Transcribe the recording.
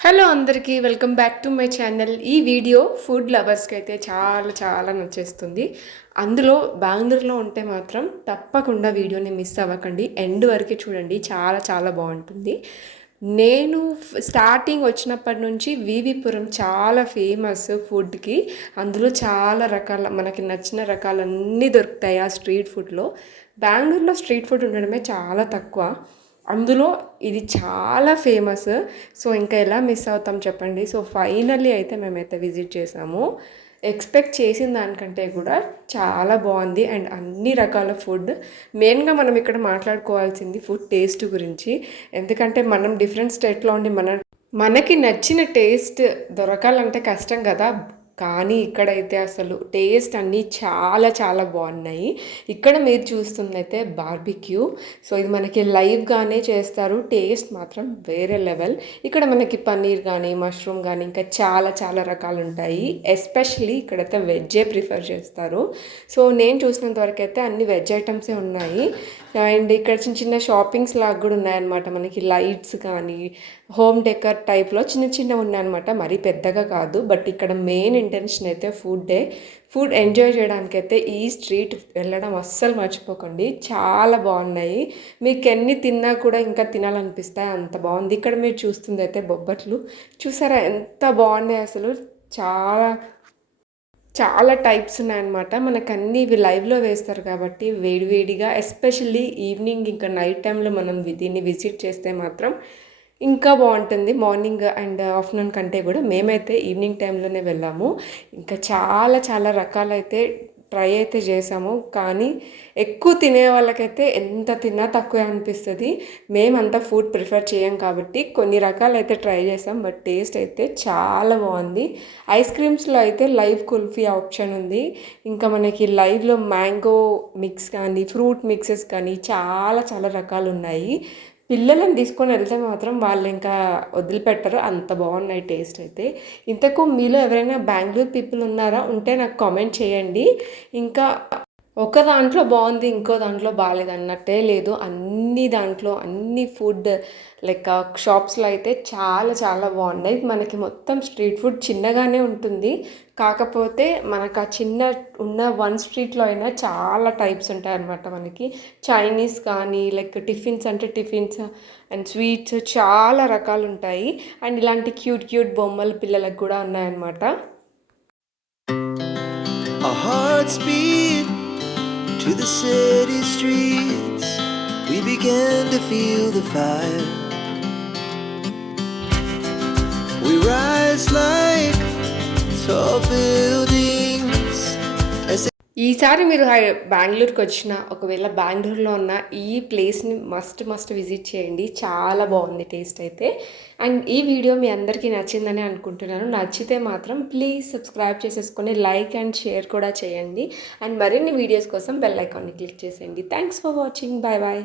Hello అందరికీ welcome back to my channel. ఈ video food లవర్స్కి అయితే చాలా చాలా నచ్చేస్తుంది. అందులో బెంగళూరులో ఉంటే మాత్రం తప్పకుండా వీడియోని మిస్ అవ్వకండి, ఎండ్ వరకు చూడండి, చాలా చాలా బాగుంటుంది. నేను స్టార్టింగ్ వచ్చినప్పటి నుంచి వివిపురం చాలా ఫేమస్ ఫుడ్కి. అందులో చాలా రకాల మనకి నచ్చిన రకాలన్నీ దొరుకుతాయి ఆ స్ట్రీట్ ఫుడ్లో. బెంగళూరులో స్ట్రీట్ ఫుడ్ ఉండడమే చాలా తక్కువ, అందులో ఇది చాలా ఫేమస్. సో ఇంకా ఎలా మిస్ అవుతాం చెప్పండి. సో ఫైనల్లీ అయితే మేమైతే విజిట్ చేసాము. ఎక్స్పెక్ట్ చేసిన దానికంటే కూడా చాలా బాగుంది అండ్ అన్ని రకాల ఫుడ్. మెయిన్గా మనం ఇక్కడ మాట్లాడుకోవాల్సింది ఫుడ్ టేస్ట్ గురించి. ఎందుకంటే మనం డిఫరెంట్ స్టేట్లో ఉండి మనకి నచ్చిన టేస్ట్ దొరకాలంటే కష్టం కదా. కానీ ఇక్కడైతే అసలు టేస్ట్ అన్నీ చాలా చాలా బాగున్నాయి. ఇక్కడ మీరు చూస్తుందైతే బార్బిక్యూ. సో ఇది మనకి లైవ్గానే చేస్తారు, టేస్ట్ మాత్రం వేరే లెవెల్. ఇక్కడ మనకి పన్నీర్ కానీ మష్రూమ్ కానీ ఇంకా చాలా చాలా రకాలు ఉంటాయి. ఎస్పెషలీ ఇక్కడైతే వెజ్జే ప్రిఫర్ చేస్తారు. సో నేను చూసినంత వరకు అయితే అన్ని వెజ్ ఐటమ్సే ఉన్నాయి. అండ్ ఇక్కడ చిన్న చిన్న షాపింగ్స్ లాగా కూడా ఉన్నాయన్నమాట. మనకి లైట్స్ కానీ హోమ్ డెకర్ టైప్లో చిన్న చిన్న ఉన్నాయన్నమాట, మరీ పెద్దగా కాదు. బట్ ఇక్కడ మెయిన్ ఇంటెన్షన్ అయితే ఫుడ్ ఎంజాయ్ చేయడానికైతే ఈ స్ట్రీట్ వెళ్ళడం అస్సలు మర్చిపోకండి. చాలా బాగున్నాయి, మీకు ఎన్ని తిన్నా కూడా ఇంకా తినాలనిపిస్తాయి, అంత బాగుంది. ఇక్కడ మీరు చూస్తుంది అయితే బొబ్బట్లు చూసారా, ఎంత బాగున్నాయి అసలు. చాలా చాలా టైప్స్ ఉన్నాయన్నమాట. మనకు అన్నీ ఇవి లైవ్లో వేస్తారు కాబట్టి వేడివేడిగా, ఎస్పెషల్లీ ఈవినింగ్ ఇంకా నైట్ టైంలో మనం దీన్ని విజిట్ చేస్తే మాత్రం ఇంకా బాగుంటుంది. మార్నింగ్ అండ్ ఆఫ్టర్నూన్ కంటే కూడా మేమైతే ఈవినింగ్ టైంలోనే వెళ్ళాము. ఇంకా చాలా చాలా రకాలైతే ట్రై అయితే చేసాము. కానీ ఎక్కువ తినే వాళ్ళకైతే ఎంత తిన్నా తక్కువే అనిపిస్తుంది. మేమంతా ఫుడ్ ప్రిఫర్ చేయం కాబట్టి కొన్ని రకాలు అయితే ట్రై చేసాం, బట్ టేస్ట్ అయితే చాలా బాగుంది. ఐస్ క్రీమ్స్లో అయితే లైవ్ కుల్ఫీ ఆప్షన్ ఉంది. ఇంకా మనకి లైవ్లో మ్యాంగో మిక్స్ కానీ ఫ్రూట్ మిక్సెస్ కానీ చాలా చాలా రకాలు ఉన్నాయి. పిల్లలను తీసుకొని వెళ్తే మాత్రం వాళ్ళు ఇంకా వదిలిపెట్టరు, అంత బాగున్నాయి టేస్ట్ అయితే. ఇంతకు మీలో ఎవరైనా బెంగళూరు పీపుల్ ఉన్నారా, ఉంటే నాకు కామెంట్ చేయండి. ఇంకా ఒక దాంట్లో బాగుంది ఇంకో దాంట్లో బాగాలేదు అన్నట్టే లేదు. అన్ని ఫుడ్ లైక్ షాప్స్లో అయితే చాలా చాలా బాగున్నాయి. మనకి మొత్తం స్ట్రీట్ ఫుడ్ చిన్నగానే ఉంటుంది, కాకపోతే మనకు ఆ చిన్న ఉన్న వన్ స్ట్రీట్లో అయినా చాలా టైప్స్ ఉంటాయి అన్నమాట. మనకి చైనీస్ కానీ లైక్ టిఫిన్స్ అంటే టిఫిన్స్ అండ్ స్వీట్స్ చాలా రకాలు ఉంటాయి. అండ్ ఇలాంటి క్యూట్ క్యూట్ బొమ్మలు పిల్లలకు కూడా ఉన్నాయన్నమాట. To the city streets, we began to feel the fire. We rise like tall buildings as ఈసారి మీరు బెంగళూరుకి వచ్చిన, ఒకవేళ బెంగళూరులో ఉన్న ఈ ప్లేస్ని మస్ట్ విజిట్ చేయండి, చాలా బాగుంది టేస్ట్ అయితే. అండ్ ఈ వీడియో మీ అందరికీ నచ్చిందని అనుకుంటున్నాను. నచ్చితే మాత్రం ప్లీజ్ సబ్స్క్రైబ్ చేసేసుకొని లైక్ అండ్ షేర్ కూడా చేయండి. అండ్ మరిన్ని వీడియోస్ కోసం బెల్ ఐకాన్ని క్లిక్ చేసేయండి. Thanks for watching. Bye bye.